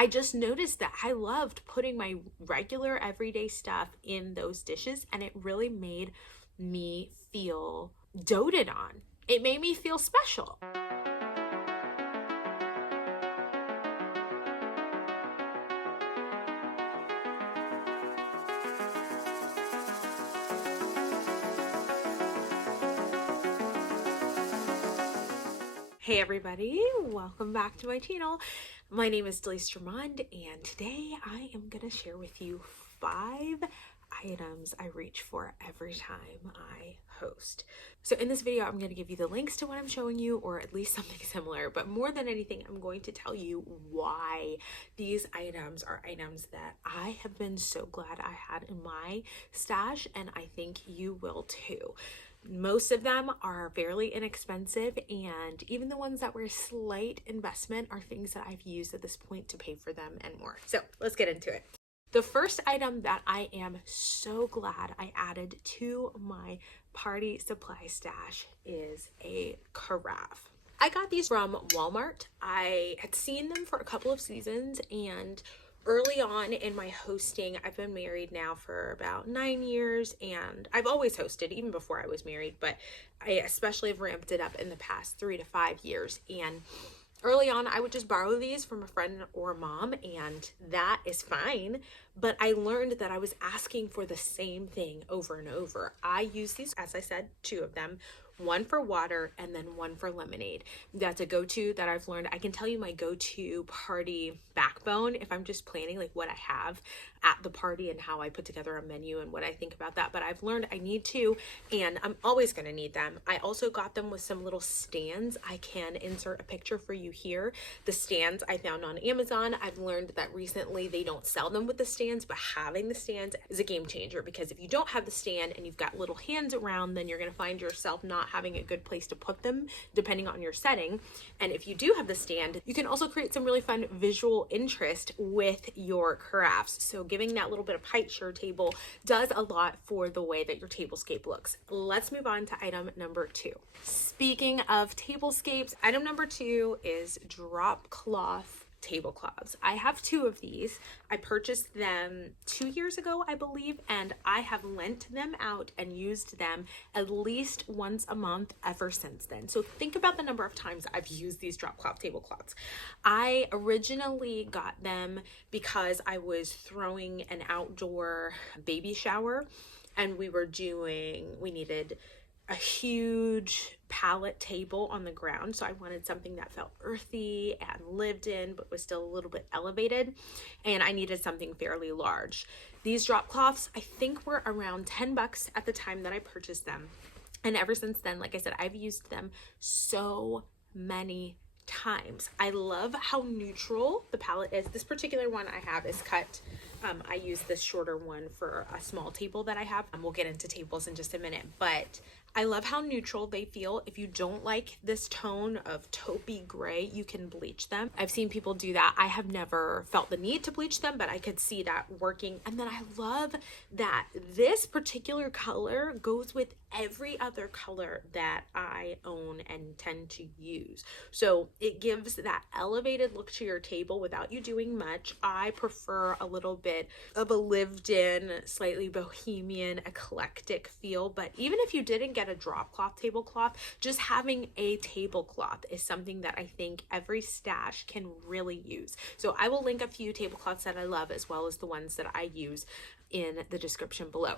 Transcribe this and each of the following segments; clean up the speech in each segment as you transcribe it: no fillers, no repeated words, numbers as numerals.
I just noticed that I loved putting my regular everyday stuff in those dishes, and it really made me feel doted on. It made me feel special. Hey everybody, welcome back to my channel. My name is Delise Germond, and today I am going to share with you 5 items I reach for every time I host. So in this video, I'm going to give you the links to what I'm showing you, or at least something similar, but more than anything, I'm going to tell you why these items are items that I have been so glad I had in my stash, and I think you will too. Most of them are fairly inexpensive, and even the ones that were a slight investment are things that I've used at this point to pay for them and more. So let's get into it. The first item that I am so glad I added to my party supply stash is a carafe. I got these from Walmart. I had seen them for a couple of seasons, and early on in my hosting, I've been married now for about 9 years, and I've always hosted even before I was married, but I especially have ramped it up in the past 3 to 5 years. And early on, I would just borrow these from a friend or a mom, and that is fine. But I learned that I was asking for the same thing over and over. I use these, as I said, 2 of them. One for water and then one for lemonade. That's a go-to that I've learned. I can tell you my go-to party backbone if I'm just planning like what I have at the party and how I put together a menu and what I think about that. But I've learned I need to, and I'm always going to need them. I also got them with some little stands. I can insert a picture for you here. The stands I found on Amazon. I've learned that recently they don't sell them with the stands, but having the stands is a game changer, because if you don't have the stand and you've got little hands around, then you're going to find yourself not having a good place to put them depending on your setting. And if you do have the stand, you can also create some really fun visual interest with your carafes. So giving that little bit of height to your table does a lot for the way that your tablescape looks. Let's move on to item number 2. Speaking of tablescapes, item number 2 is drop cloth tablecloths. I have 2 of these. I purchased them 2 years ago, I believe, and I have lent them out and used them at least once a month ever since then. So think about the number of times I've used these drop cloth tablecloths. I originally got them because I was throwing an outdoor baby shower, and we needed a huge pallet table on the ground. So I wanted something that felt earthy and lived in, but was still a little bit elevated. And I needed something fairly large. These drop cloths, I think, were around $10 at the time that I purchased them. And ever since then, like I said, I've used them so many times. I love how neutral the palette is. This particular one I have is cut. I use this shorter one for a small table that I have. We'll get into tables in just a minute, but I love how neutral they feel. If you don't like this tone of taupey gray, you can bleach them. I've seen people do that. I have never felt the need to bleach them, but I could see that working. And then I love that this particular color goes with every other color that I own and tend to use. So it gives that elevated look to your table without you doing much. I prefer a little bit of a lived-in, slightly bohemian, eclectic feel, but even if you didn't get a drop cloth tablecloth, just having a tablecloth is something that I think every stash can really use. So I will link a few tablecloths that I love, as well as the ones that I use, in the description below.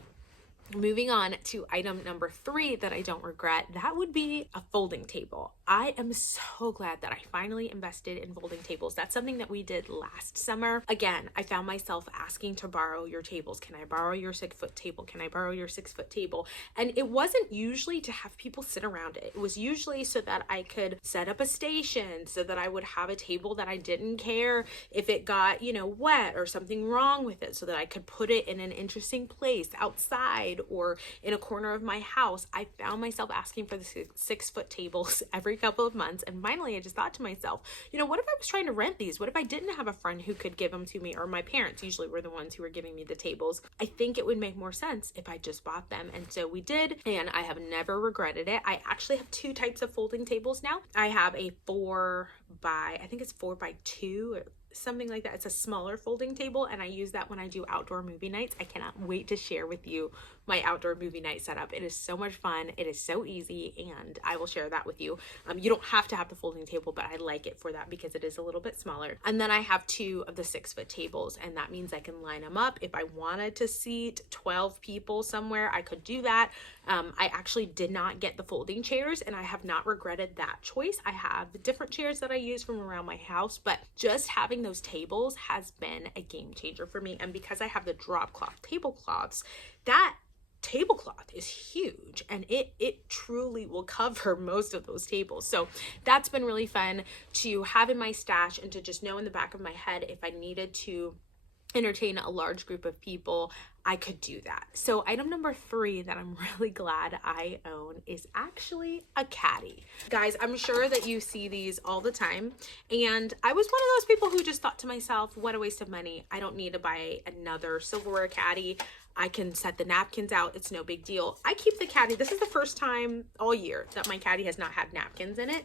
Moving on to item number 3 that I don't regret, that would be a folding table. I am so glad that I finally invested in folding tables. That's something that we did last summer. Again, I found myself asking to borrow your tables. Can I borrow your 6-foot table? Can I borrow your 6-foot table? And it wasn't usually to have people sit around it. It was usually so that I could set up a station, so that I would have a table that I didn't care if it got, wet or something wrong with it, so that I could put it in an interesting place outside or in a corner of my house. I found myself asking for the 6-foot tables every couple of months, and finally I just thought to myself, what if I was trying to rent these? What if I didn't have a friend who could give them to me, or my parents usually were the ones who were giving me the tables? I think it would make more sense if I just bought them, and so we did, and I have never regretted it. I actually have 2 types of folding tables now. I have a 4 by 2 something like that. It's a smaller folding table, and I use that when I do outdoor movie nights. I cannot wait to share with you my outdoor movie night setup. It is so much fun. It is so easy, and I will share that with you. You don't have to have the folding table, but I like it for that because it is a little bit smaller. And then I have 2 of the 6-foot tables, and that means I can line them up. If I wanted to seat 12 people somewhere, I could do that. I actually did not get the folding chairs, and I have not regretted that choice. I have the different chairs that I use from around my house, but just having those tables has been a game changer for me. And because I have the drop cloth tablecloths, that tablecloth is huge, and it truly will cover most of those tables. So that's been really fun to have in my stash, and to just know in the back of my head, if I needed to entertain a large group of people, I could do that. So item number 3 that I'm really glad I own is actually a caddy. Guys, I'm sure that you see these all the time, and I was one of those people who just thought to myself, what a waste of money. I don't need to buy another silverware caddy. I can set the napkins out. It's no big deal. I keep the caddy. This is the first time all year that my caddy has not had napkins in it.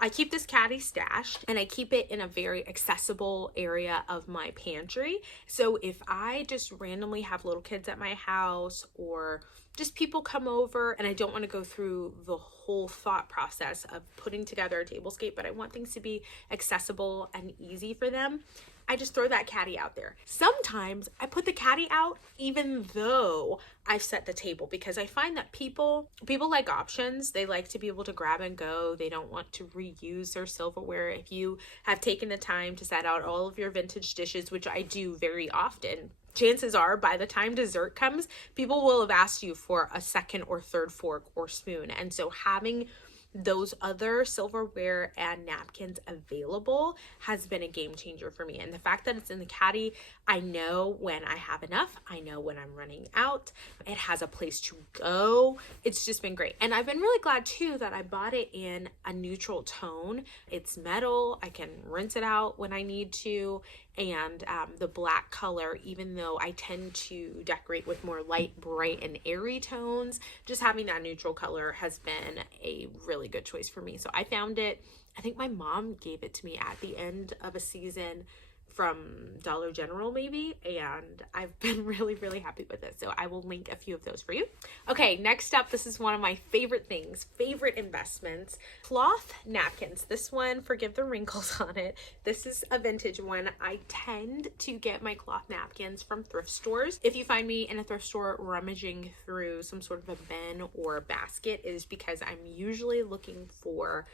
I keep this caddy stashed, and I keep it in a very accessible area of my pantry. So if I just randomly have little kids at my house, or just people come over and I don't want to go through the whole thought process of putting together a tablescape, but I want things to be accessible and easy for them, I just throw that caddy out there. Sometimes I put the caddy out even though I've set the table, because I find that people like options. They like to be able to grab and go. They don't want to reuse their silverware. If you have taken the time to set out all of your vintage dishes, which I do very often, chances are by the time dessert comes, people will have asked you for a second or third fork or spoon. And so having those other silverware and napkins available has been a game changer for me. And the fact that it's in the caddy, I know when I have enough. I know when I'm running out. It has a place to go. It's just been great. And I've been really glad too that I bought it in a neutral tone. It's metal. I can rinse it out when I need to. And the black color, even though I tend to decorate with more light, bright, and airy tones, just having that neutral color has been a really good choice for me. So I found it, I think my mom gave it to me at the end of a season from Dollar General maybe, and I've been really, really happy with it. So I will link a few of those for you. Okay, next up, this is one of my favorite things, favorite investments, cloth napkins. This one, forgive the wrinkles on it. This is a vintage one. I tend to get my cloth napkins from thrift stores. If you find me in a thrift store rummaging through some sort of a bin or a basket, it is because I'm usually looking for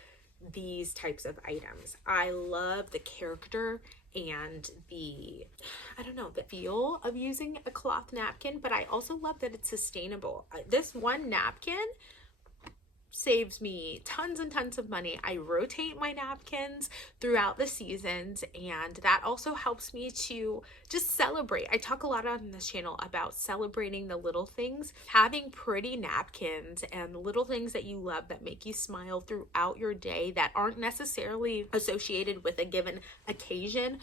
these types of items. I love the character and the feel of using a cloth napkin, but I also love that it's sustainable. This one napkin saves me tons and tons of money. I rotate my napkins throughout the seasons, and that also helps me to just celebrate. I talk a lot on this channel about celebrating the little things. Having pretty napkins and little things that you love that make you smile throughout your day that aren't necessarily associated with a given occasion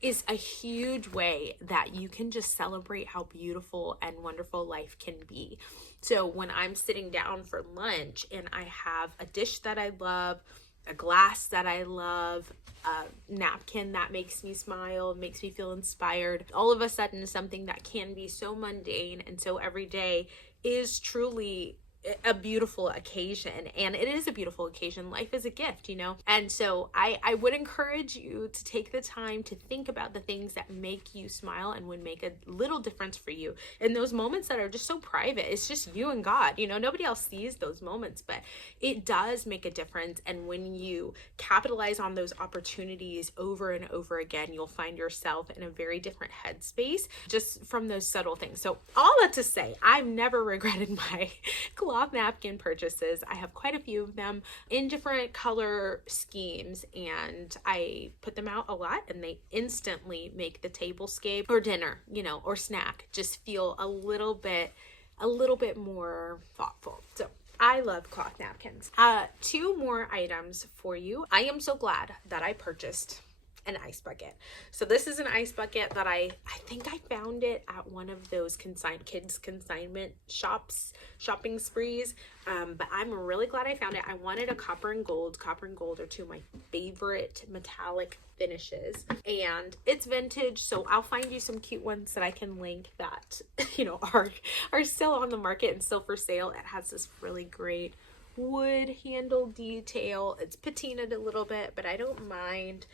is a huge way that you can just celebrate how beautiful and wonderful life can be. So when I'm sitting down for lunch and I have a dish that I love, a glass that I love, a napkin that makes me smile, makes me feel inspired, all of a sudden something that can be so mundane and so everyday is truly a beautiful occasion. And it is a beautiful occasion. Life is a gift, you know? And so I would encourage you to take the time to think about the things that make you smile and would make a little difference for you in those moments that are just so private. It's just you and God, you know, nobody else sees those moments, but it does make a difference. And when you capitalize on those opportunities over and over again, you'll find yourself in a very different headspace just from those subtle things. So all that to say, I've never regretted my cloth napkin purchases. I have quite a few of them in different color schemes, and I put them out a lot, and they instantly make the tablescape or dinner, you know, or snack just feel a little bit more thoughtful. So I love cloth napkins. 2 more items for you. I am so glad that I purchased an ice bucket. So this is an ice bucket that I think I found it at one of those kids consignment shopping sprees. But I'm really glad I found it. I wanted a copper and gold. Copper and gold are two of my favorite metallic finishes, and it's vintage, so I'll find you some cute ones that I can link that are still on the market and still for sale. It has this really great wood handle detail. It's patinaed a little bit, but I don't mind.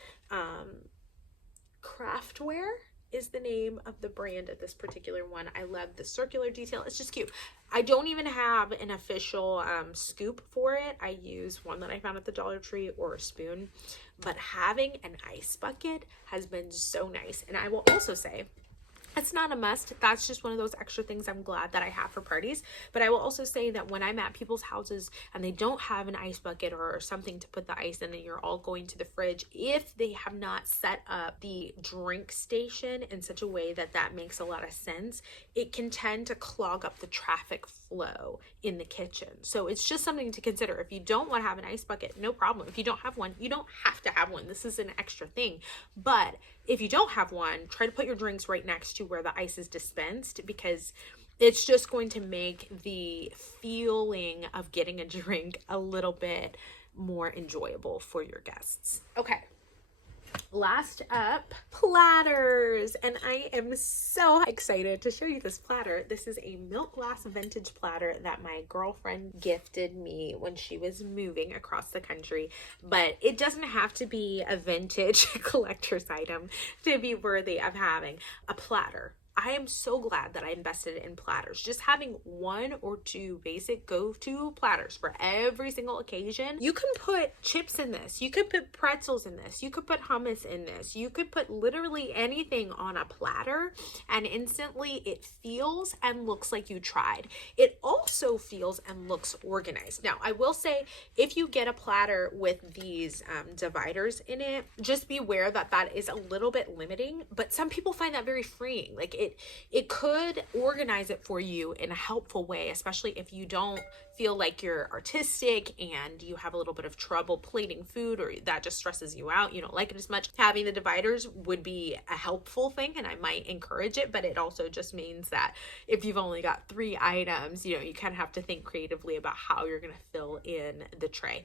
Craftware is the name of the brand of this particular one. I love the circular detail. It's just cute. I don't even have an official scoop for it. I use one that I found at the Dollar Tree or a spoon, but having an ice bucket has been so nice. And I will also say, it's not a must. That's just one of those extra things I'm glad that I have for parties. But I will also say that when I'm at people's houses and they don't have an ice bucket or something to put the ice in, and you're all going to the fridge, if they have not set up the drink station in such a way that that makes a lot of sense, it can tend to clog up the traffic flow in the kitchen. So it's just something to consider. If you don't want to have an ice bucket, no problem. If you don't have one, you don't have to have one. This is an extra thing. But if you don't have one, try to put your drinks right next to where the ice is dispensed, because it's just going to make the feeling of getting a drink a little bit more enjoyable for your guests. Okay. Last up, platters. And I am so excited to show you this platter. This is a milk glass vintage platter that my girlfriend gifted me when she was moving across the country. But it doesn't have to be a vintage collector's item to be worthy of having a platter. I am so glad that I invested in platters. Just having one or two basic go-to platters for every single occasion. You can put chips in this. You could put pretzels in this. You could put hummus in this. You could put literally anything on a platter, and instantly it feels and looks like you tried. It also feels and looks organized. Now, I will say, if you get a platter with these dividers in it, just beware that that is a little bit limiting, but some people find that very freeing. Like it could organize it for you in a helpful way, especially if you don't feel like you're artistic and you have a little bit of trouble plating food, or that just stresses you out, you don't like it as much. Having the dividers would be a helpful thing, and I might encourage it, but it also just means that if you've only got 3 items, you kind of have to think creatively about how you're going to fill in the tray.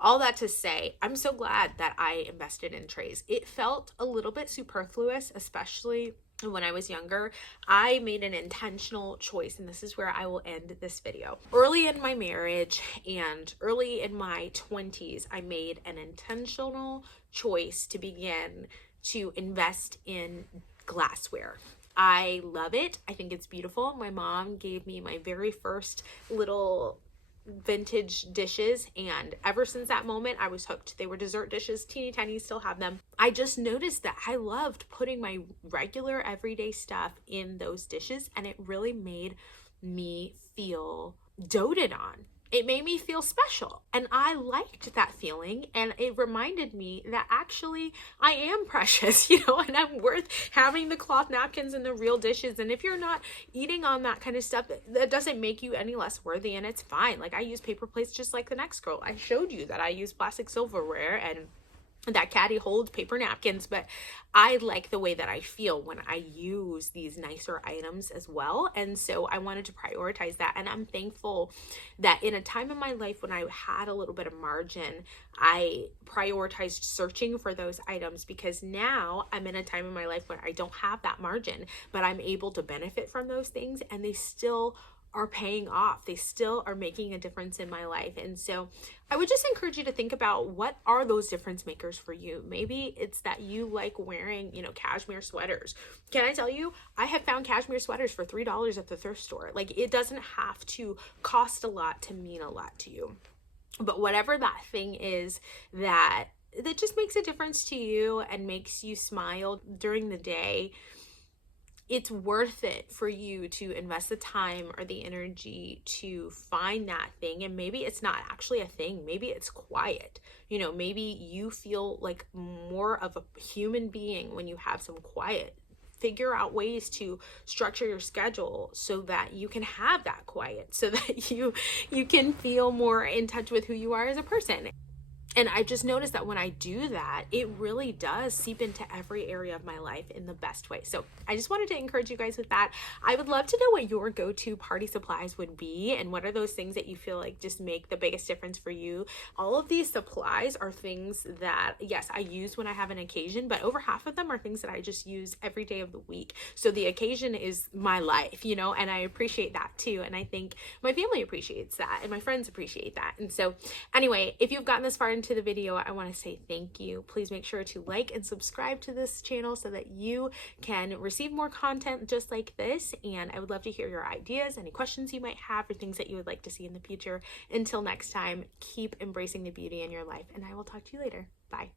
All that to say, I'm so glad that I invested in trays. It felt a little bit superfluous, especially when I was younger. I made an intentional choice, and this is where I will end this video. Early in my marriage and early in my 20s, I made an intentional choice to begin to invest in glassware. I love it. I think it's beautiful. My mom gave me my very first little vintage dishes, and ever since that moment I was hooked. They were dessert dishes, teeny tiny, still have them. I just noticed that I loved putting my regular everyday stuff in those dishes, and it really made me feel doted on. It made me feel special, and I liked that feeling, and it reminded me that actually I am precious, and I'm worth having the cloth napkins and the real dishes. And if you're not eating on that kind of stuff, that doesn't make you any less worthy, and it's fine. Like, I use paper plates just like the next girl. I showed you that I use plastic silverware and that caddy holds paper napkins, but I like the way that I feel when I use these nicer items as well. And so I wanted to prioritize that. And I'm thankful that in a time in my life when I had a little bit of margin, I prioritized searching for those items, because now I'm in a time in my life when I don't have that margin, but I'm able to benefit from those things, and they still are paying off. They still are making a difference in my life. And so I would just encourage you to think about, what are those difference makers for you? Maybe it's that you like wearing, cashmere sweaters. Can I tell you, I have found cashmere sweaters for $3 at the thrift store. Like, it doesn't have to cost a lot to mean a lot to you. But whatever that thing is that just makes a difference to you and makes you smile during the day, it's worth it for you to invest the time or the energy to find that thing. And maybe it's not actually a thing. Maybe it's quiet. Maybe you feel like more of a human being when you have some quiet. Figure out ways to structure your schedule so that you can have that quiet, so that you can feel more in touch with who you are as a person. And I just noticed that when I do that, it really does seep into every area of my life in the best way. So I just wanted to encourage you guys with that. I would love to know what your go-to party supplies would be, and what are those things that you feel like just make the biggest difference for you. All of these supplies are things that, yes, I use when I have an occasion, but over half of them are things that I just use every day of the week. So the occasion is my life, you know, and I appreciate that too. And I think my family appreciates that, and my friends appreciate that. And so anyway, if you've gotten this far into the video, I want to say thank you. Please make sure to like and subscribe to this channel so that you can receive more content just like this. And I would love to hear your ideas, any questions you might have, or things that you would like to see in the future. Until next time, keep embracing the beauty in your life, and I will talk to you later. Bye.